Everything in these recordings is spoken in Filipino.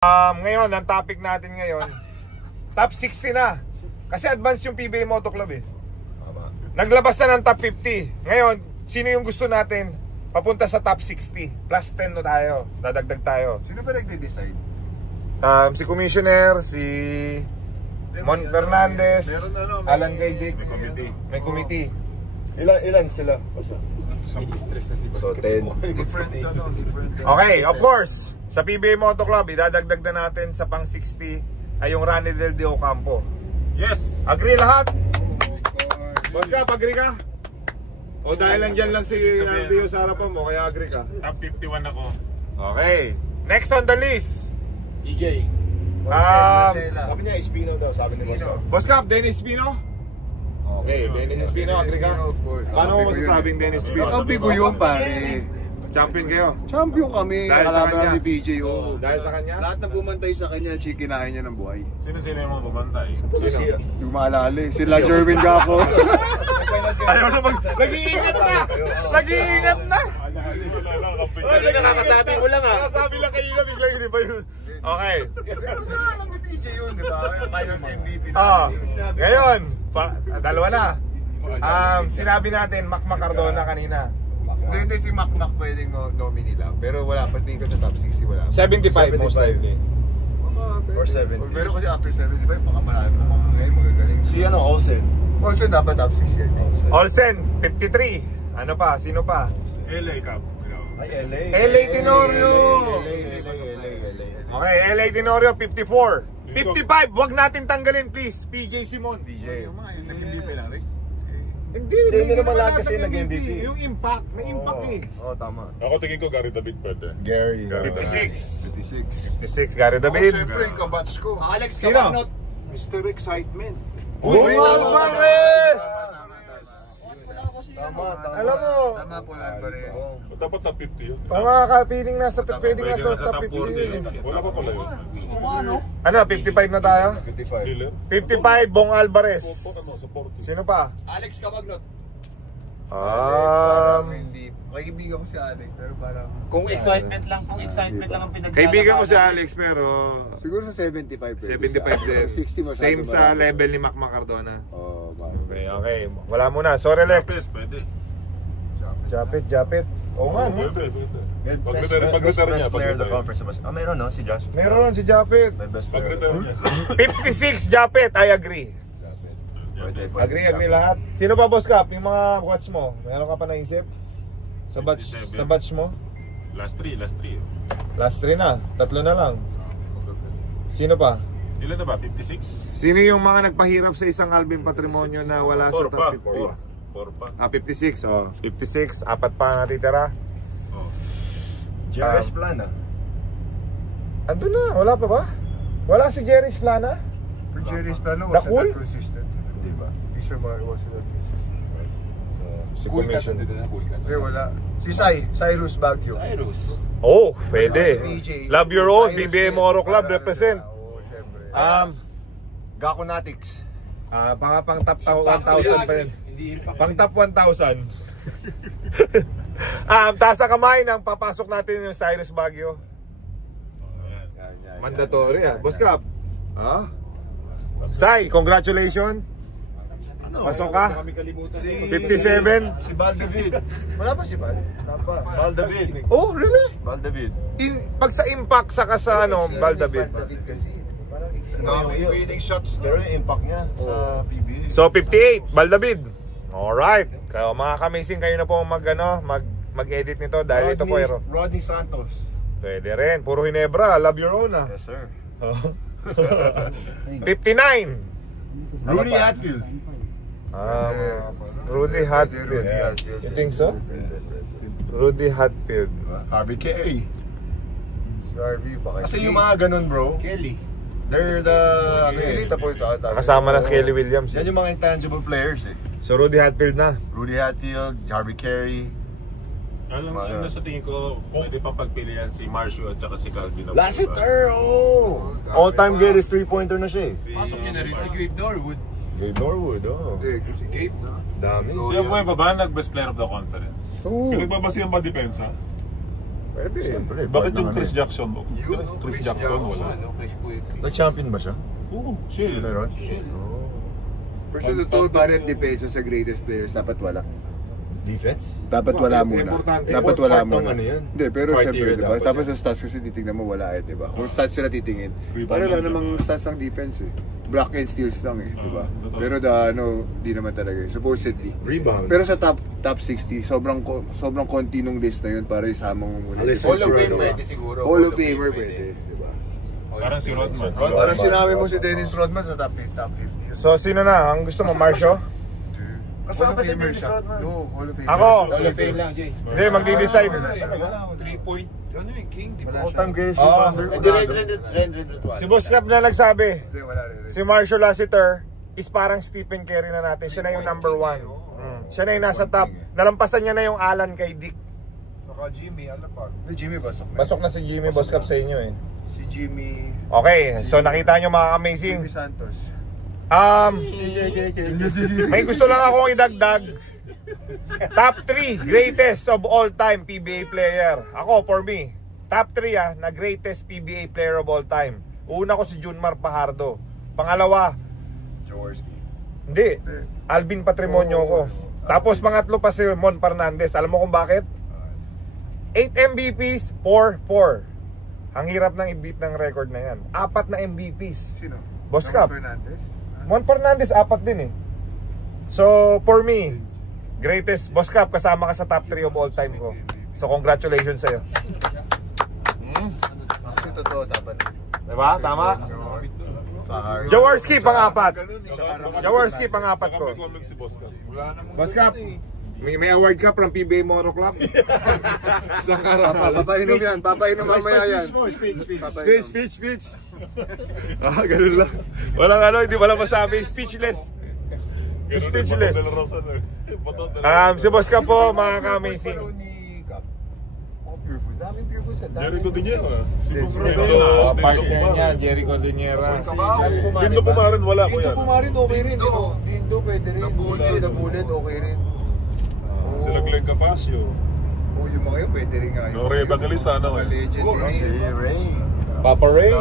Ngayon, ang topic natin ngayon, top 60 na. Kasi advance yung PBA Moto Club eh. Naglabas na ng top 50. Ngayon, sino yung gusto natin papunta sa top 60? Plus 10 na tayo. Dadagdag tayo. Sino ba nagde-decide? Si Commissioner, si Mon Fernandez, Alan Gaydic. May committee. Ilan sila? Stress na si Basket. So 10. Different. Okay, of course, sa PBA Moto Club, idadagdag na natin sa pang 60 ay yung Rani Del de Ocampo. Yes! Agree lahat? Boss ka, agree ka? O dahil nandyan lang si Dio sa harapan mo, kaya agree ka? Top 51 ako. Okay, next on the list. EJ. Sabi niya Espino daw, sabi ni Boss Cap. Boss Cap, Dennis Espino? Okay, Dennis Espino, agree ka? Paano mo masasabing Dennis Espino? Kakampi ko yun, pare. Champion kayo? Champion kami. Dahil sa Kalaban kanya? ni PJ. Dahil sa kanya? Lahat na bumantay sa kanya, kinain niya ng buhay. Sino yung mga bumantay? Sino? Yung maalala, sila Jerwin Gaco. Ayaw na nag-iingat na! Nag-iingat na! Nakakasabi mo lang ah. Nakasabi lang kayo na biglang hindi ba yun? Okay. Pero alam ni PJ yun, di ba? Final MVP na. Ngayon, dalawa na. Sinabi natin, Mac Cardona kanina. Hindi si Mac pwedeng nominee lang. Pero wala, pati ko sa top 60 wala. 75 most likely. Or 70. Pero kasi after 75, baka marami na mga ngayon magagaling. Si Olsen. Olsen dapat top 60. Olsen, 53. Ano pa? Sino pa? LA Cup. Ay, LA. LA Tenorio. LA. Okay, LA Tenorio, 54. 55, wag natin tanggalin please. PJ Simon. Yung mga nag-MVP lang rin. Hindi naman lahat natin kasi nag-MVP. Yung impact, may impact eh. Oo, tama. Ako tingin ko Gary David pwede. Gary. 56. 56. 56, Gary David. Siyempre, yung kabatch ko. Alex Sino? Cabagnot. Mr. Excitement. Uy, Alvarez! Tama. Alam mo, Tama po, Alvarez. Dapat top 50 yun. ang mga kapiling nasa pwedeng Pwede nasa na sa top top 50 40. yun. Wala pa pala yun. Ano, 55 na tayo? 55. Killer. 55, Bong Alvarez. Sa 40. Sino pa? Alex Cabagnot. Parang hindi. Kaibigan ko si Alex, pero parang... Kung excitement lang ang pinaglalaro. Kaibigan mo si Alex pero Siguro sa 75. 75 din. 60 masyado. Same sa level ni Mac Cardona. Oh, Okay. Wala muna. Sorry Lex. Pwede. Japit. Oo nga, no? Pwede. Pag-retire niya. Player of the conference. Meron no, si Josh. Meron si Japit. May best player. Pag-retire niya. 56 Japit, I agree. Pwede. Agree lahat. Sino pa Boss Cap? Yung mga watch mo, meron ka pa naisip? Sa batch mo? Last 3. Last 3 na, tatlo na lang. Sino pa? Ilan na ba? 56? Sino yung mga nagpahirap sa isang Alvin Patrimonio na wala sa top 50? 4 pa. 56, 56, apat pa natitira. Jerry's Plana. Ando na, wala pa ba? Wala si Jerry's Plana? Pero Jerry's Plano The Cool? wasn't that consistent. Di ba? Hindi siya wasn't that consistent. Si Commission. Hindi, wala. Si Cyrus Baguio. Oh, pwede. PJ. Love your own, PBA Moto Club represent. Oo, syempre. Gako Natix. Pang top 1,000 pa yun. Pang top 1,000. Taas na kamay nang papasok natin yung Cyrus Baguio. Mandatory Boss Cap. Sai, congratulations. Pasok ka. 57. Si Val David. Wala pa si Val? Val David. Oh, really? Val David. Pag sa impact saka sa Val David. David kasi. Yung winning shots pero yung impact niya sa PBA. So 58, Val David. Alright. Kaya mga kamising kayo na po mag-edit nito dahil ito po Rodney Santos. Pwede rin. Puro Hinebra. Love your own Yes sir. 59. Rudy Hatfield. Rudy Hatfield. You think so? Rudy Hatfield. Harvey Carey. Harvey, baka. Kasi yung mga ganun bro. Kelly. They're the Elite po ito. Kasama na Kelly Williams. Yan yung mga intangible players eh. So Rudy Hatfield na. Rudy Hatfield, Harvey Carey. Alam sa tingin ko, pwede pang pagpilian si Marcio at saka si Calvin. Lassiter, oh! All-time greatest 3-pointer na siya eh. Pasok niya na rin si Gabe Norwood. Gabe Norwood, oh. Hindi, kasi Gabe na. Dami. Siya po yung baba, nag-best player of the conference. Ooh. Pinagbabasihan ba depensa? Pwede. Siyempre, Bakit yung part ng Chris ano Jackson? Chris Jackson, wala. eh. Nag-champion ba siya? Oo, chill. Meron? Pero sa totoo, parang depensa sa greatest players, dapat wala. Defense? Dapat wala muna. Importante. Dapat wala Part ng muna. ano yan. Hindi, pero Part syempre, year diba? dapat Tapos yan. sa stats kasi titignan mo wala eh, diba? Kung stats sila titingin, Rebound parang wala lang namang stats ng defense eh. Block and steals lang eh, diba? totoo. Pero di naman talaga eh. Supposedly. Rebound. Pero sa top 60, sobrang konti nung list na yun para isama mo muna. Alis Hall of Sure, Fame diba? pwede siguro. Hall of Famer pwede, diba? Parang si Rodman. Parang sinabi mo si Dennis Rodman sa top 50. So, sino na? Ang gusto mo, Marcio? Kasama si Famer Dennis siya. Rodman. No, Hall of Famer. Ako? Hall of Fame lang, Jay. Hindi, magdi-decide. 3-point, ano yung king, di ba? All-time greatest Oh, rebounder. Si Boss Cap na nagsabi, Hindi, wala rin. si Marcio Lassiter is parang Stephen Curry na natin. Siya na yung number 1. Siya na yung nasa top. Nalampasan niya na yung Alan kay Dick. Saka Jimmy, Alapag. No, Jimmy basok na. Pasok na si Jimmy Boss Cap sa inyo eh. Si Jimmy Okay, so nakita nyo mga amazing. Jimmy Santos. May gusto lang akong idagdag. Top 3 greatest of all time PBA player. Ako, for me, top 3 na greatest PBA player of all time. Una ko si Junmar Fajardo. Pangalawa, Jaworski. hindi, Alvin Patrimonio ko. Tapos pangatlo pa si Mon Fernandez. Alam mo kung bakit? 8 MVPs, 4-4. Ang hirap nang i-beat ng record na yan. 4 na MVPs. Sino? Boss Cap. Fernandez. Mon Fernandez, 4 din eh. So, for me, greatest, Boss Cap, kasama ka sa top 3 of all time ko. So, congratulations sa'yo. Actually, totoo, dapat. Diba? Tama? Fajardo. Jaworski, pang-4. Jaworski, pang-4 ko. Si Boss Cap. Wala namang Boss Cap, may award ka from PBA Moto Club. Isang karangal. Papainom yan. Papainom mamaya yan. Speech. Ganun lang. Walang hindi wala masabi. Speechless. Speechless. Si Boss Cap po, mga ka-amazing. Daming pure food sa Jericho Dinero. Si Partner niya, Jerry Cordillera. Dindo Pumarin, wala ko yan. Pumarin, okay rin. Dindo, pwede rin. Nabulid, okay rin. Sila Glenn Capasio. Yung mga yun, pwede rin nga. Yung Ray Evangelista na Mga legend. Si Ray. Papa Ray.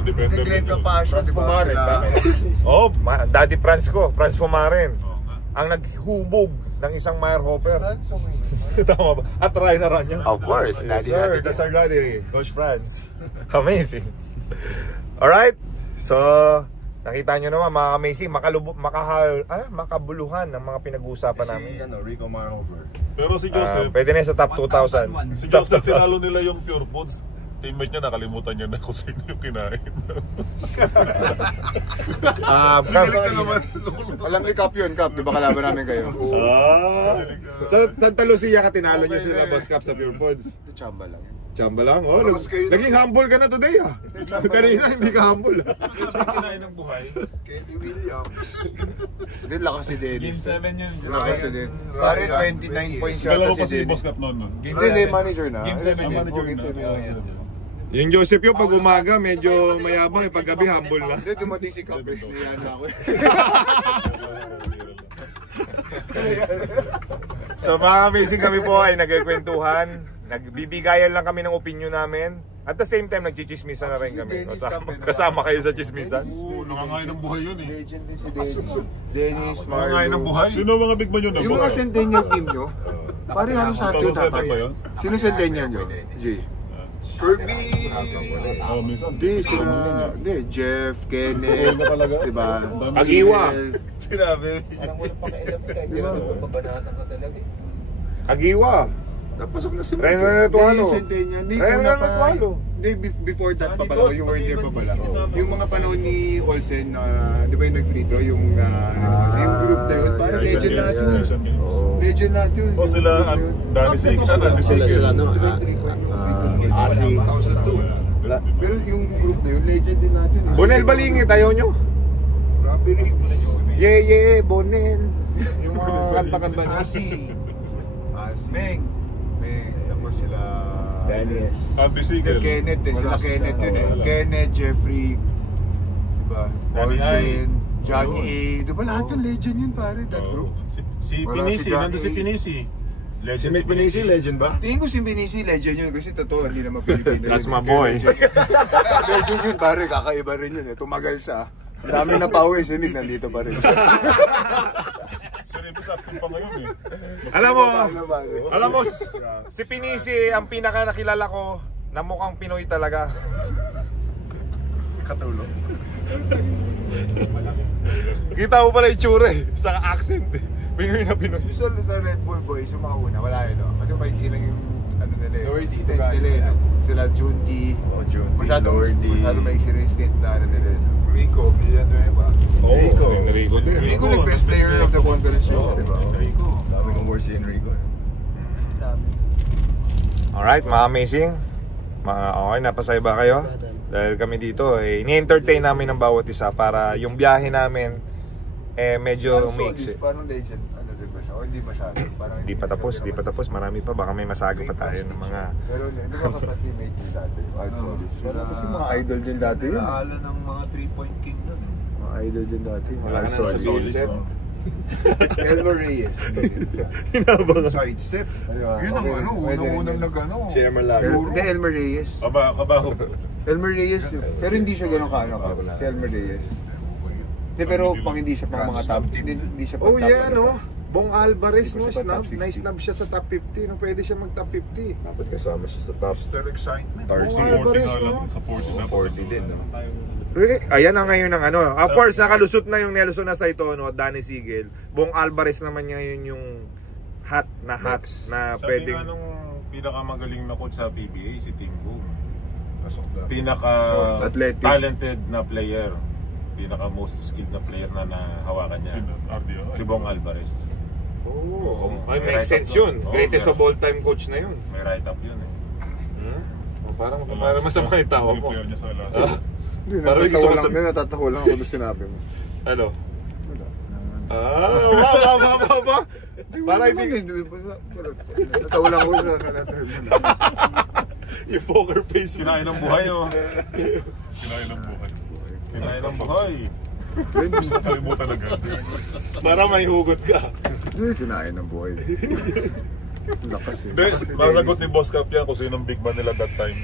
Depende Hindi, Glenn rin. Capasio. Franz Pumarin, bakit? Oh, Daddy Franz ko, Franz Pumarin. Ang naghubog ng isang Meyerhofer. Tama ba? At Ryan Aranya. Of course, Yes, daddy sir. natin That's yan. our daddy, Coach Franz. Amazing. Alright. So, nakita nyo naman, mga amazing, makabuluhan ng mga pinag-uusapan namin. Rico Marnover. Pero si Joseph, Pwede na sa top 2,000. si Joseph tinalo nila yung Pure Foods. Teammate niya, nakalimutan niya na kung sino yung kinain. Alam ni Cap yun, Cap. Di ba kalaban namin kayo? Sa Santa Lucia ka, tinalo nyo sila Boss Cap sa Pure Foods. Chamba lang. Chamba lang? Oh, Tapos kayo naging humble ka na today ah. Kanina hindi ka humble ah. Kinain ng buhay. Kelly Williams. Hindi, lakas si Dennis. Game 7 yun. Lakas si Dennis. Pare, 29 points yata Dalawa si pa si Boss Dennis. Cap noon. Hindi, manager na. Game 7 yun. Manager Game na. 7 na. Yung Joseph yung pag umaga medyo mayabang, pag gabi humble na. Hindi, dumating si Cap eh. Niyan ako eh. So mga amazing kami po ay nagkikwentuhan, nagbibigayan lang kami ng opinion namin. At the same time, nagchichismisan na rin kami. Kasama kayo sa chismisan. Oo, nangangain ng buhay yun eh. Legend din si Dennis. Dennis, Nangangain ng Marlo. buhay? Sino mga big man yun? Yung mga Centennial team nyo, pare halos sa atin 2007 tatay. ba yun? Sino Centennial nyo? Jay. Kirby. Oh, minsan. Hindi, hindi, Jeff, Kenneth, na talaga? diba? Agiwa. Sinabi. Parang wala pa kailan ka. Hindi na babanatan ka talaga eh. Agiwa. Napasok na si Reno Natualo. Centennial. Hindi, Reno una pa. Natualo. Hindi, before that pa pala, you weren't there pa pala. Yung mga panahon ni Olsen, di ba yung nag-free throw, yung group na yun, parang legend natin. Legend natin. O sila, Danny Sig. Sila, no? Asi. 2002. Pero yung group na yun, legend din natin. Bonel Balingit, ayaw nyo? Robby Ramos. Yeah, Bonel. Yung mga kanta-kanta niya. Asi. Meng. Tapos sila... Dennis. Andy Siegel. Kenneth din, sila Kenneth yun eh. Kenneth, Jeffrey, diba? Olsen, Johnny A. Diba lahat yung legend yun pare, that group? Si Wala Pinisi, si Johnny. nandun si Pinisi. Legend Si Mick Pinisi, legend ba? Tingin ko si Benici, legend yun. Kasi totoo, hindi naman Pilipino. That's yun. my boy. Legend yun, pare. Kakaiba rin yun. Tumagal siya. Dami na pauwi. Si Mick, nandito pa rin. Sarili sa akin pa ngayon eh. Alam mo, si Pinisi ang pinaka nakilala ko na mukhang Pinoy talaga. Katulog. Kita mo pala yung tsura eh, sa accent eh. Pinoy na Pinoy. Sa Red Bull Boys, yung mga una, wala yun. No? Kasi maiksi lang yung ano nila eh. Lordy, Stint nila eh. No? Sila Junti. Masyadong maiksi rin yung stint na ano nila eh. Rico, Villanueva. Enrico din. Rico, like best player of the conference show, di ba? Enrico. Dami kong worst si Enrico. Alright, mga amazing. Okay, napasaya ba kayo? Dahil kami dito, ini-entertain namin ng bawat isa para yung biyahe namin medyo mix. Parang legend, ano din ba siya? O hindi masyado? Hindi pa tapos, marami pa. Baka may masaga pa tayo ng mga... Pero hindi ba kapag-teammate din dati? Pero kasi mga idol din dati yun. Naala ng mga 3-point king nun. Mga idol din dati. Wala na sa solid. Elmer Reyes. Sidestep. Yun ang ano, unang-unang nag-ano. Si Elmer Lager. Hindi, Elmer Reyes. Kabaho. Elmer Reyes yun. Pero hindi siya gano'ng kaano ka. Si Elmer Reyes. Hindi, pero pang hindi siya pang mga top. Hindi siya pang top. Oh yeah, no? Bong Alvarez, no? Hindi siya pa top 60. Na-snub siya sa top 50. No? Pwede siya mag-top 50. Dapat kasama siya sa top. Mr. Excitement. Bong Sa 40 Alvarez, nga lang. no? Sa 40 na. 40 din, no? Really? Ayan na ngayon ng ano. Of course, nakalusot na yung Nelson Nasaito, no? Danny Sigel. Bong Alvarez naman ngayon yung hot na Sabi pwedeng... nga nung pinakamagaling na coach sa PBA, si Tim Boom. Athletic. Talented na player. Pinaka most skilled na player na nahawakan niya. Si Bong Alvarez. Oh, May makes right sense up yun. yun. Greatest of all time coach na yun. May right up yun eh. Parang masama yung tawa mo. Hindi, Parang gusto ko natatawa lang ako nung sinabi mo. Ano? Ba? Para hindi Natawa lang ako na yung poker face mo. Kinain ng buhay oh. Kinain ng buhay. Nakalimutan agad. Para may hugot ka. Kinain ng buhay. Lakas eh. Masagot ni Boss Cap yan kung sino ang big man nila that time.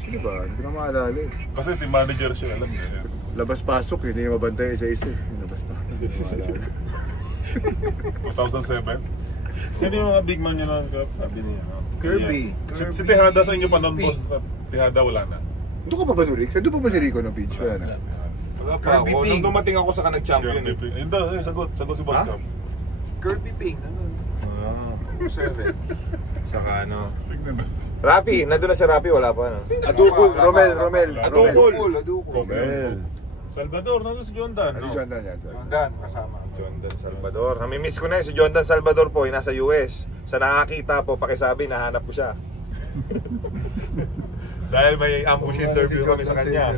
Sino ba? Hindi ko na maalala eh. Kasi team manager siya, alam niya. Labas-pasok, hindi niya mabantay isa-isa. Labas-pasok. 2007. Sino yung mga big man niya na sabi niya? Kirby. Si Tejada sa inyo pa ng Boss. Tejada wala na. Doon ka pa ba Rick? Doon pa ba si Rico ng pitch? Wala na. Wala pa ako. Nung dumating ako sa nag-champion. Hindi, sagot si Boss Cap. Kirby Ping, ano? 7. Saka ano. Rapi, nandun na si Rapi, wala pa. No? Romel. Romel. Salvador, nandun si John Dan. Si John Dan yan. Kasama. John Dan Salvador. Namimiss ko na yun. Si John Dan Salvador po, nasa US. Sa nakakita po, pakisabi, nahanap ko siya. Dahil may ambush interview kami sa kanya.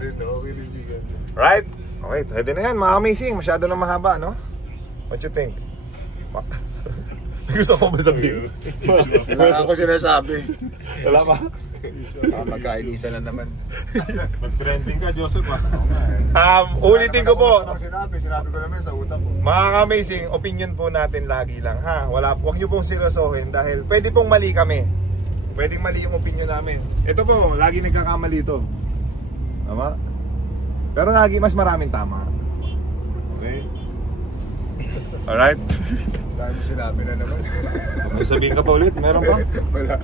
Right? Okay, pwede na yan. Mga amazing. Masyado na mahaba, no? What you think? Gusto ko ba sabihin? Wala ako sinasabi. Wala pa? Magkainisa na naman. Mag-trending ka, Joseph ha? Ulitin ko po. Sinabi ko naman sa utak ko. Mga amazing, opinion po natin lagi lang ha. Huwag niyo pong seryosohin dahil pwede pong mali kami. Pwedeng mali yung opinion namin. Ito po, lagi nagkakamali ito. Tama? Pero lagi mas maraming tama. Okay? Alright? Dahil mo sinabi na naman. May sabihin ka pa ulit? Meron pa? Wala.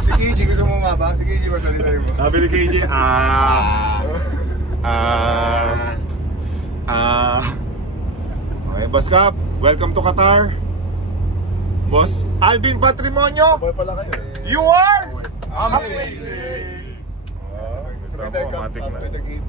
Si KG, gusto mo nga ba? Si KG, masalita mo. Sabi ni KJ, okay, Boss Cap, welcome to Qatar. Boss Alvin Patrimonio, you are amazing! Sabay tayo after the game.